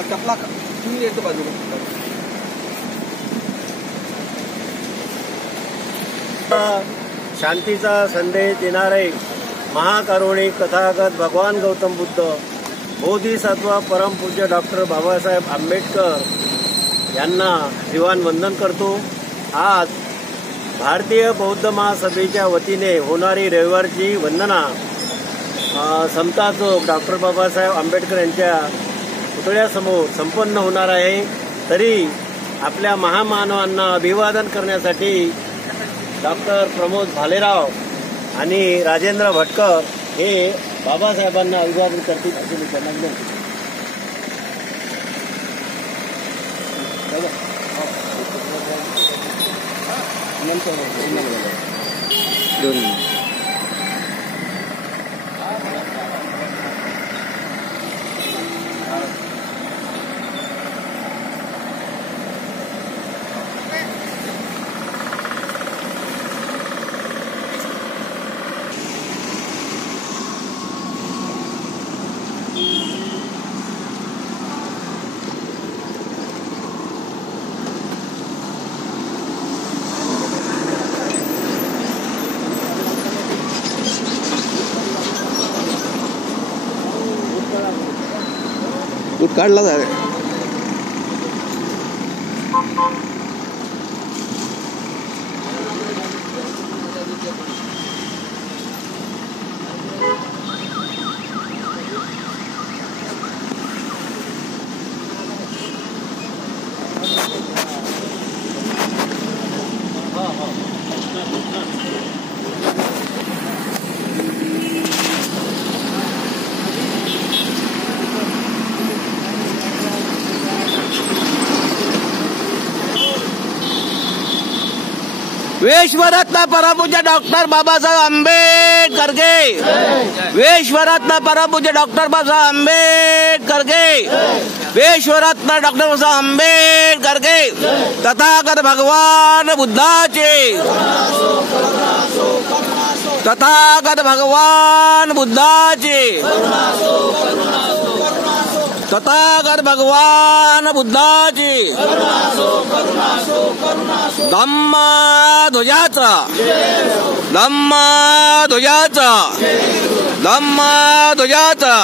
चपला तुम्ही येतो बाजूला. शांतीचा संदेश देणारे महाकारुणिक तथागत भगवान गौतम बुद्ध, बोधिसत्व परमपूज्य डॉक्टर बाबासाहेब आंबेडकर यांना दिवाण वंदन करतो. आज भारतीय बौद्ध महासभेच्या वतीने होणारी रविवारची वंदना समता चौक डॉक्टर बाबासाहेब आंबेडकर यांच्या पुतळ्यासमोर संपन्न होणार आहे. तरी आपल्या महामानवांना अभिवादन करण्यासाठी डॉक्टर प्रमोद भालेराव आणि राजेंद्र भटकर हे बाबासाहेबांना अभिवादन करतील असे मी त्यांना विनंती. दूध काढला जावे. विश्वरत्न परमपूज्य डॉक्टर बाबासाहेब आंबेडकर के, विश्वरत्न परमपूज्य डॉक्टर बाबासाहेब आंबेडकर के, विश्वरत्न डॉक्टर बाबासाहेब आंबेडकर के, तथागत भगवान बुद्धाचे, तथागत भगवान बुद्धाचे, तथागत भगवान बुद्धाची धम्मध्वजाचा, धम्मध्वजाचा, धम्मध्वजाचा,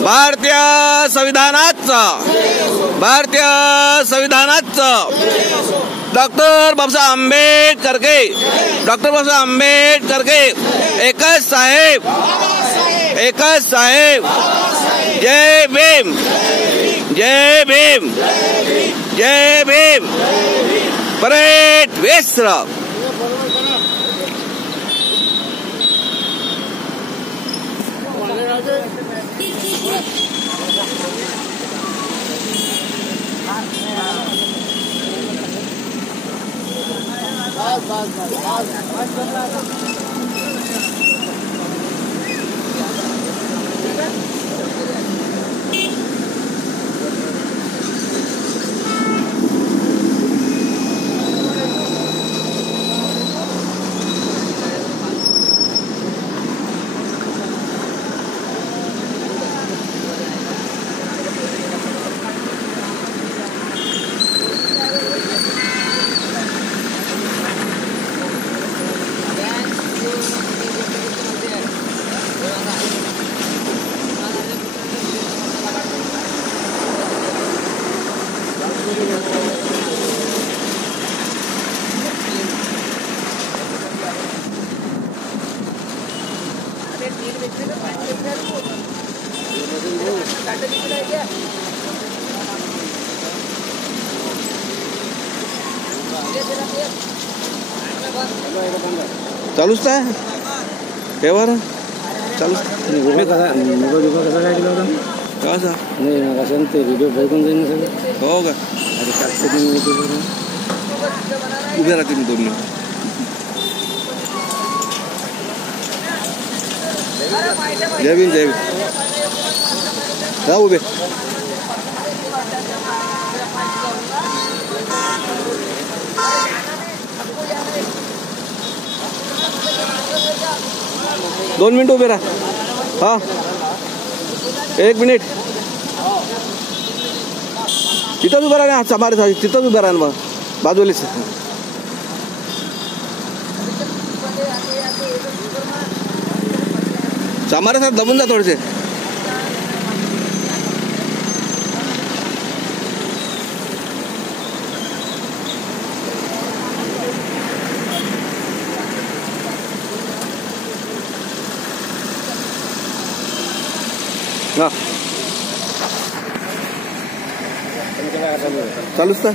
भारतीय संविधानाचा, भारतीय संविधानाचा, डॉक्टर बाबासाहेब आंबेडकर के, डॉक्टर बाबासाहेब आंबेडकर के एकच साहेब, एकच साहेब. जय भीम, जय भीम, जय भीम. परेड वेस्त्र. चालूच आहे पेवर चालूच. कसा नाही कसं ते व्हिडिओ बघून जाईन सगळं. हो का? अरे टाकते मी उभे राहते मी 2 मिनिट. जय भीम, जय भीम. जा उभे. दोन मिनिट उभे राहा. हा 1 मिनिट. तिथंच उभं राहा, समारे साहेब तिथंच उभं राहा मग बाजूलीच. समारे साहेब दबून जा थोडेसे. हा चालूच तर.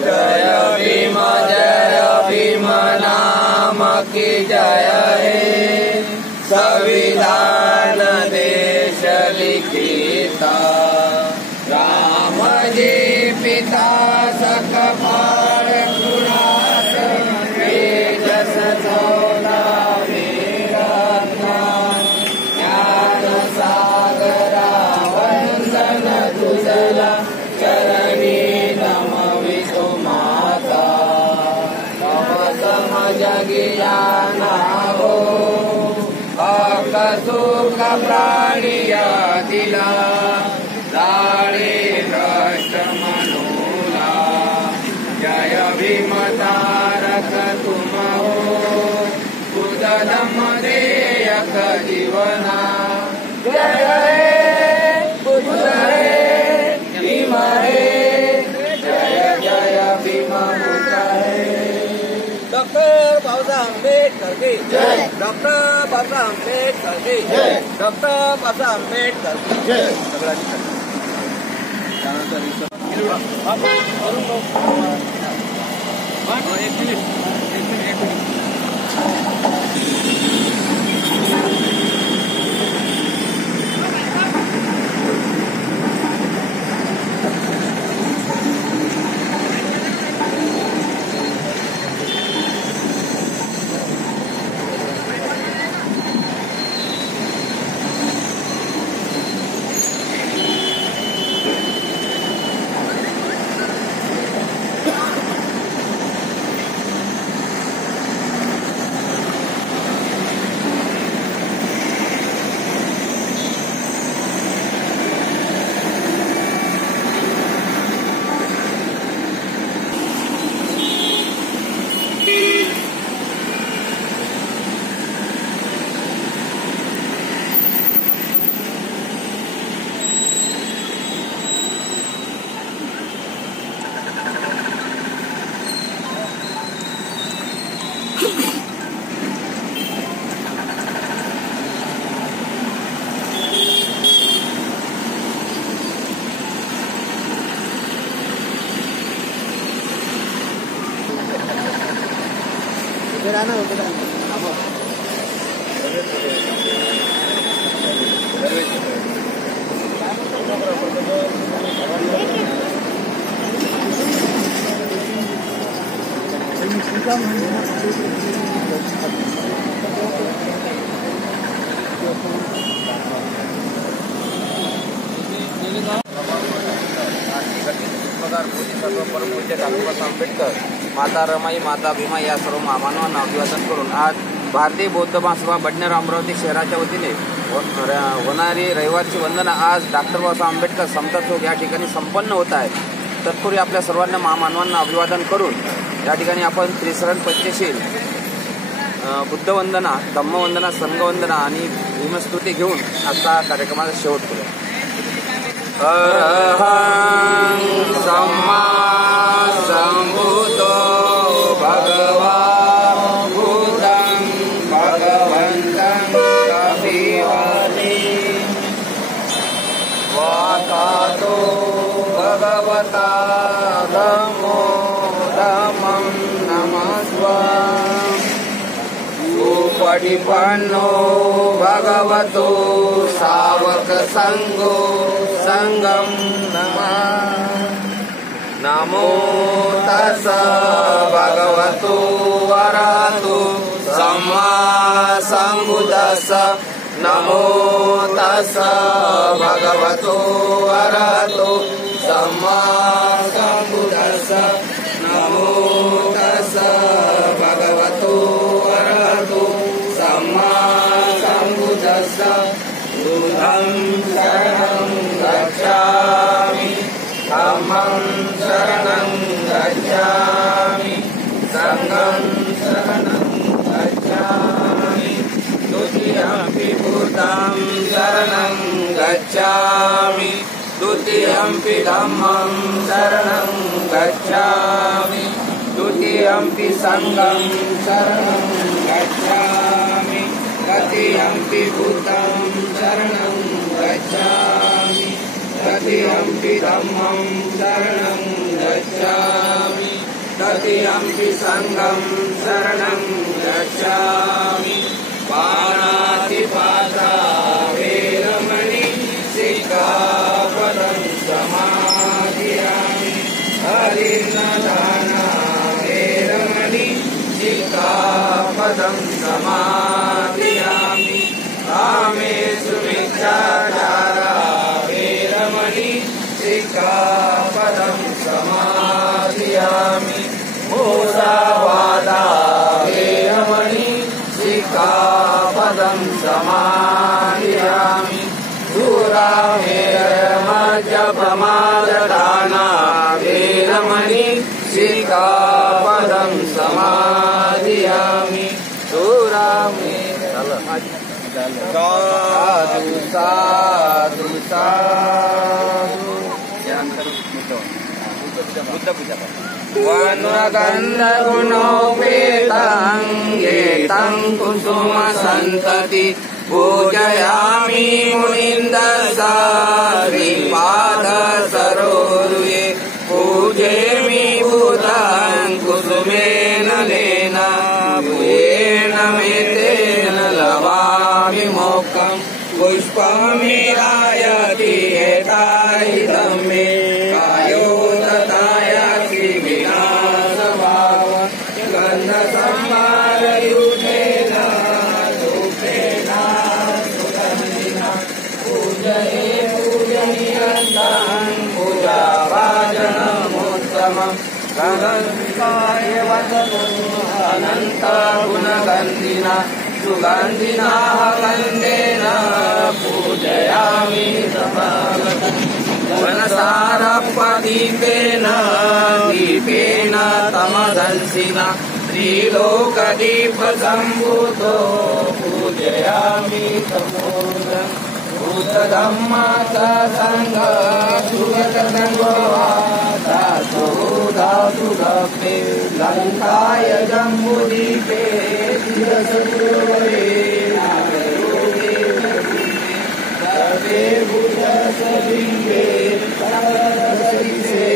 जय भीम नाम की जय हे. संविधान देश लिखिता रामजी पिता सकपाळ कुणास तेजस चौदा वीरत्न ज्ञान सागरा वंदन तुझला चरणी नमवितो माता. तम जगियाना हो हक सुख प्राणिया दिला लाडे भ्रष्ट मनोला. जय भीम तारक तुम हो बुद्धधम देयक जीवना. जय हे बुद्ध हे भीम हे जय जय भीम बुद्ध हे. डॉक्टर बाबासाहेब आंबेडकर की जय. डॉक्टर बाबासाहेब आंबेडकर की जय. डॉक्टर बाबासाहेब आंबेडकर की जय. परमपूज्य डॉक्टर आंबेडकर, माता रमाई, माता भीमा या सर्व महामानवांना अभिवादन करून आज भारतीय बौद्ध महासभा बडनेर अमरावती शहराच्या वतीने होणारी रविवारची वंदना आज डॉक्टर बाबासाहेब आंबेडकर समता चौक या ठिकाणी संपन्न होत आहे. तत्पूर्वी आपल्या सर्वांना महामानवांना अभिवादन करून या ठिकाणी आपण त्रिशरण पद्यशील बुद्धवंदना, धम्मवंदना, संघवंदना आणि भीमस्तुती घेऊन आजचा कार्यक्रमाचा शेवट करूया. अरहं सम्मा संबुद्धो भगवान् बुद्धं भगवन्तं कपिवानि वाकातो भगवता धम्मो धम्मं नमस्वामी. सुपटिपन्नो भगवतो सावक संघो संगम नमः. नमो तस्स भगवतो अरहतो सम्मा संबुद्धस्स. नमो तस्स भगवतो अरहतो सम्मा संबुद्धस्स. नमो तस्स भगवतो अरहतो सम्मा संबुद्धस्स. शरणं गच्छामि द्वितीयंपि बुद्धं शरणं गच्छामि द्वितीयंपि धम्मं शरणं गच्छामि द्वितीयंपि संघं शरणं गच्छामि तृतीयंपि बुद्धं शरणं गच्छामि तृतीयंपि धम्मं शरणं गच्छामि तृतीयंपि संघं शरणं गच्छामि पाणातिपाता वेरमणि सिक्खापदं समादियामि हरिन्नदाना वेरमणि सिक्खापदं समादियामि कामेषु मिथ्याचारा वेरमणि सिक्खापदं समादियामि मुसावादा वेरमणि सिक्खापदं समादियामि दूरामेरमज्जपमाददाना वेरमणि सिक्खापदं समादियामि दूरामे साधु साधु साधु बुद्ध पूजा वनगन्धगुणोपेतं येतं कुसुमसन्तति पूजयामि मुनिन्दसारिपादसरोरुहे पूजयामि बुधं कुसुमेन लेन भूयेन मेतेन लवामि मोक्षं पुष्पमिरायति एताहितं मे कायो तथायाति विनाशभाव गन्धसंहारयुतेन धूपेन सुगन्धिना पूजये पूजनीयन्तं पूजाभाजनमुत्तमम् गगनविकाय वदतु अनन्तगुणगन्धिना सुगन्धिना गन्धेन पूजयामि समागतं वनसारपदीपेन दीपेन तमदंसिना त्रिलोकदीपसम्भूतो पूजयामि तमोदम् भूतधम्मसङ्गसुगतसङ्गवादासुधासुगप्ते लङ्काय जम्बुदीपे तिरसुरवरे नागलोके सर्वे भुजसलिङ्गे सरस्वतीसे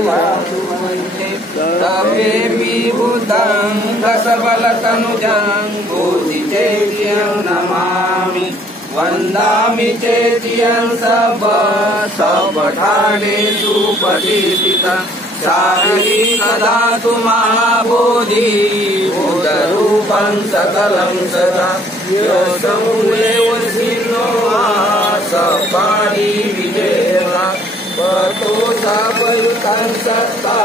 केतलोदातुवातुवन्ते सर्वेऽपि भूतं रसबलतनुजं बोधिचेत्यं नमामि वन्दामि चेत्यं सबठानेषु प्रतिष्ठिता शारीरिकदा तु महाबोधि भूतरूपं सकलं सदा योऽसमूले वसिनो सपाणि विजयना वतो सापयुतं सत्ता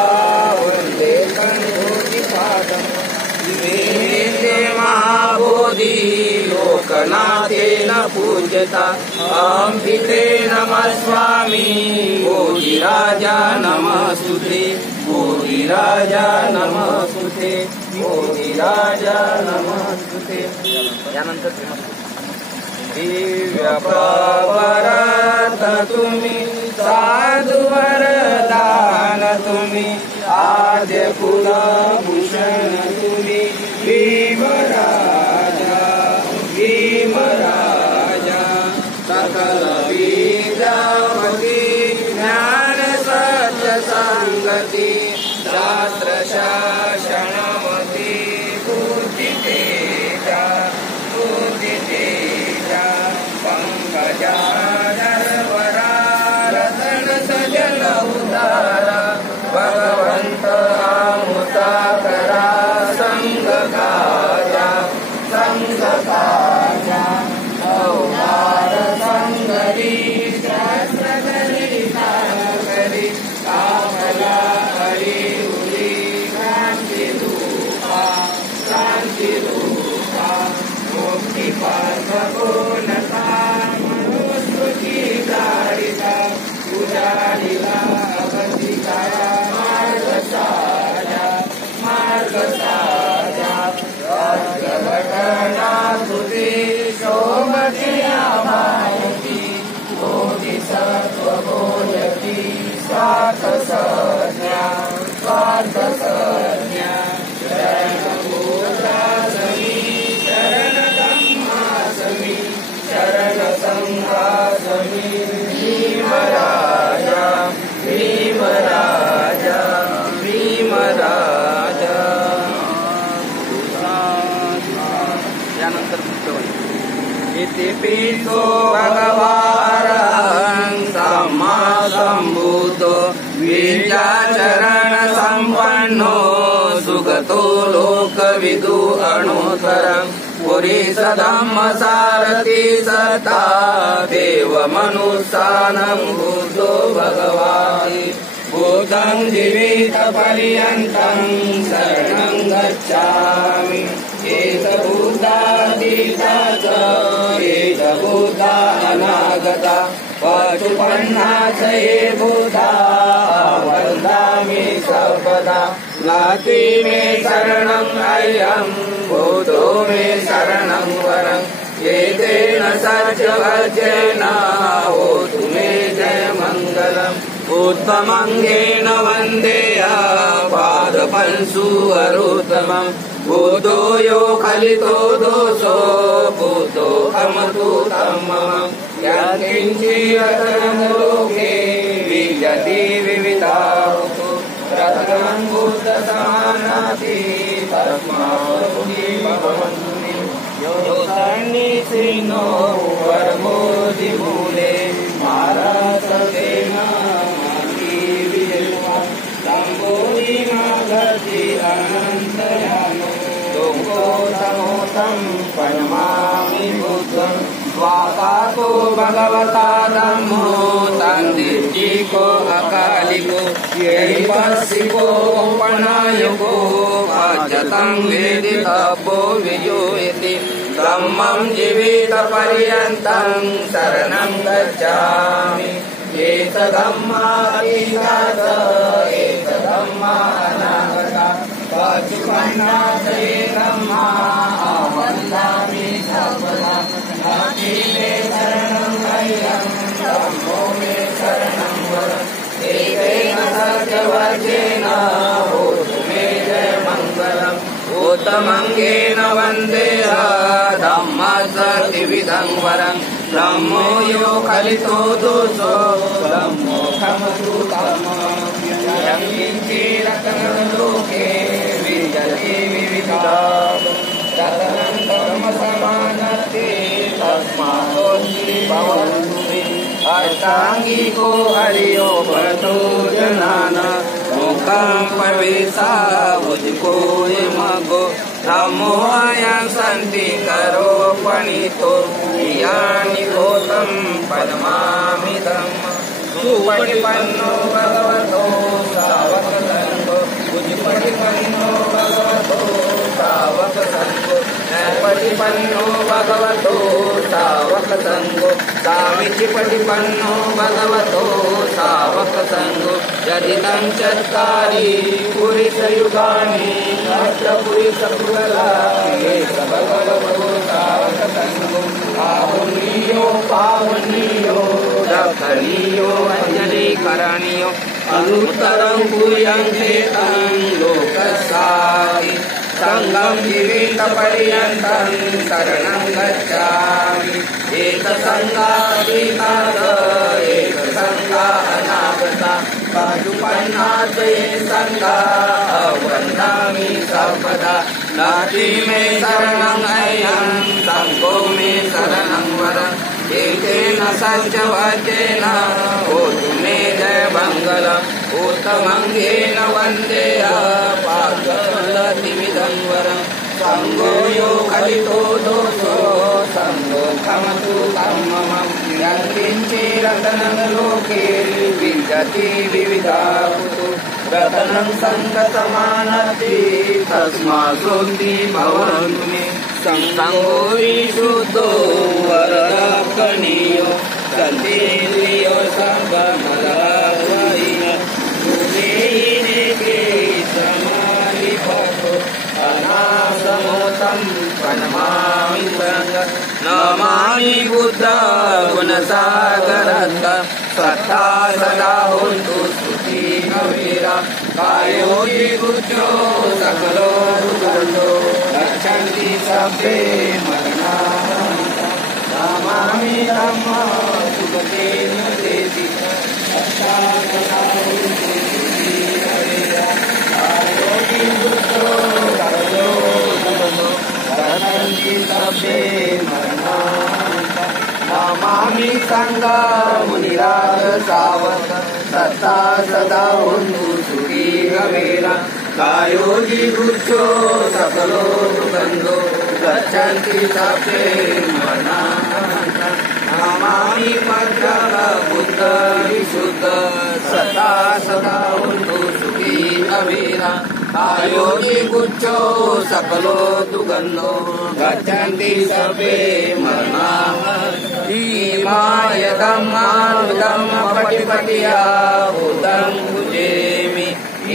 वन्दे कण्ठोतिपादम् विवेके महाबोधि लोकनाथेन पूज्यता अम्बिते नमस्वामी बोधिराजा नमस्तुते बोधिराजा नमस्तुते बोधिराजा नमस्तुते यानंतर दिव्य प्रवरात तुम्ही साधु वरदान तुम्ही आद्य कुलभूषण तुम्ही भीमराजा भीमराजा सकल विद्यावती ज्ञान सत्य संगती शास्त्र शासनवती बुद्धि तेजा पंकजाधरवरा रतन सजल उदारा भगवंत आमुता करा यानंतर इतिपिसो भगवान् सम्मा सम्बुद्धो विद्याचरण संपन्नो सुगतो लोकविदु अणुतरं पुरीश धम्म सारथि सता देव मनुष्यानं बुद्धो भगवान् बुद्धं जीवित पर्यन्तं शरणं गच्छामि एष बुद्धातीता च एष बुद्धा अनागता पशुपन्ना च ये बुद्धा वन्दामि सर्वदा नाति मे शरणं अयं बुद्धो मे शरणं वरं एतेन सत्यवचेन होतु मे जय मङ्गलम् उत्तमङ्गेन वन्देया पादपंसु अरुत्तमम् बुद्धो यो खलितो दोषो बुद्धो खमतु तम्मम् यत्किञ्चित् लोके विद्यते विविधाः रत्नं बुद्धसमानाति तस्मात् भवन्तु यो सन्निसिनो वर्मोदिमूले महाराष्ट्रेण सम्बोधिमागति अनन्तयानो लोकोत्तमोत्तमं प्रणमामि बुद्धं स्वाकातो भगवता धम्मो तन्दिको अकालिको यैपस्सिको पनायको अजतं वेदितपो विजोयति धम्मं जीवितपर्यन्तं शरणं गच्छामि एष धम्मातीता च एष धम्मा अनागता पशुपन्ना च ये धम्मा वन्दामि सर्वदा नाति मे शरणं अयं धम्मो मे शरणं वरम् एतेन सत्यवचेन होतु मे जय मङ्गलम् उत्तमङ्गेन वन्देह धम्मसद्विविधं वरम् ब्रह्मो यो खलितो दोषो ब्रह्मो खमतु तम्मम् यं किञ्चिरतनलोके विद्यते विविधाः रत्नं धर्मसमानस्ते तस्मादोऽस्ति भवन्तु मे अष्टाङ्गिको हरियो भतो जनान मुखं प्रवेशा उज्को यमगो धम्मो अयं सन्ति करो पणितो यानि गोतं पद्मामि धम्म सुपटिपन्नो भगवतो सावकसङ्गो उज्पटिपन्नो भगवतो सावकसङ्गो नैपटिपन्नो भगवतो सावकसङ्गो सामिचिपटिपन्नो भगवतो सावकसङ्गो यदिदं चत्वारि पुरुषयुगानि पुरुषपुरला भगवतो सावकसङ्गो पावनीयो पावनीयो दक्षिणीयो अञ्जलि करणीयो अनुत्तरं पूयन्ते तं लोकसारि संगं जीवितपर्यन्तं शरणं गच्छामि एक संगा एक संगा अनागता पशुपन्ना च ये संगा वन्दामि सर्वदा नाति मे शरणं अयं संगो मे शरणं वरम् एतेन सत्यवचेन होतु मे जय मङ्गलम् उत्तमङ्गेन वन्देह पादपल्लतिविधं वरम् संगो यो खलितो दोषो संगो खमतु तम्मम् यत्किञ्चिरतनं लोके विद्यते विविधाः रतनं सङ्गतमानस्ति तस्मादोऽस्ति भवन्तु मे संगो विशुद्धो वरदकनीयो सन्देन्द्रियो सर्वमलवैः समाधिपतो प्रणमामि संघं नमामि बुद्ध गुणसागरंत सत्ता सदा होन्तु सुखी कबीरा कायोगी गुज्जो सकलो दुर्गंधो गच्छन्ति सभ्ये मरणानन्त नमामि धम्मं सुखदेन देति सत्ता सदा होन्तु सुखी कबीरा कायोगी गुज्जो सकलो दुर्गंधो गच्छन्ति सभ्ये मरणानन्त नमामि संघं मुनिराज सावक सत्ता सदा होन्तु सुखी कबीरा कायोगी गुच्छो सकलो दुर्गंधो गच्छन्ति सभ्ये मरणानन्त नमामि पंचक बुद्ध विशुद्ध सत्ता सदा होन्तु सुखी कबीरा कायोगी गुच्छो सकलो दुर्गंधो गच्छन्ति सभ्ये मरणानन्त इमाय धम्मानुधम्मपटिपटिया भूतं पूजेमि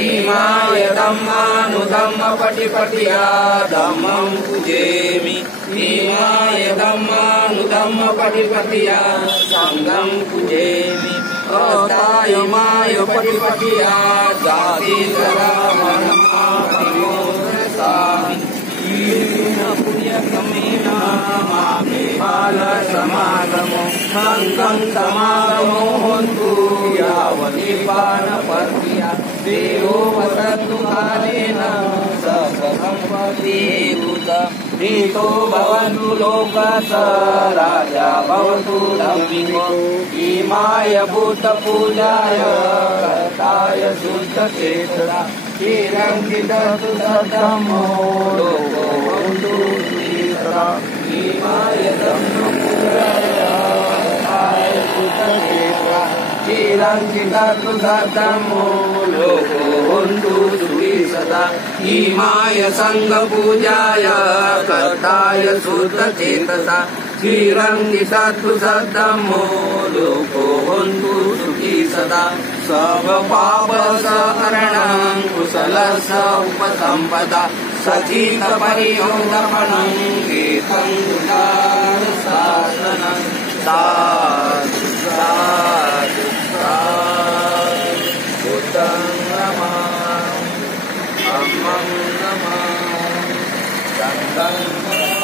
इमाय धम्मानुधम्मपटिपटिया धम्मं पूजेमि इमाय धम्मानुधम्मपटिपटिया संघं पूजेमि इमाय पटिपटिया जाति सर्वमनमापयोरसामि पुण्यकमेन मामे बालसमागमो मङ्गं समागमो होन्तु यावनिपानपर्या देवो वसतु कालेन सर्वसम्पत्तिरुत नीतो भवन्तु लोकस राजा भवतु लम्बिको इमाय भूतपूजाय कर्ताय शुद्धचेतसा चिरञ्जितस्तु सद्धम्मो लोको होन्तु सुखीतरा इमाय धम्मपूजाय कर्ताय शुद्धचेतसा चिरञ्जितस्तु सद्धम्मो लोको होन्तु सुखीतरा इमाय संघपूजाय कर्ताय शुद्धचेतसा चिरञ्जितस्तु सद्धम्मो लोको होन्तु सुखी सदा सर्वपापसहरणं कुशलस्य उपसम्पदा सचितपरियोगमनं गीतं गुणानुशासनं साधु साधु साधु बुद्धं नमामि धम्मं नमामि संघं नमामि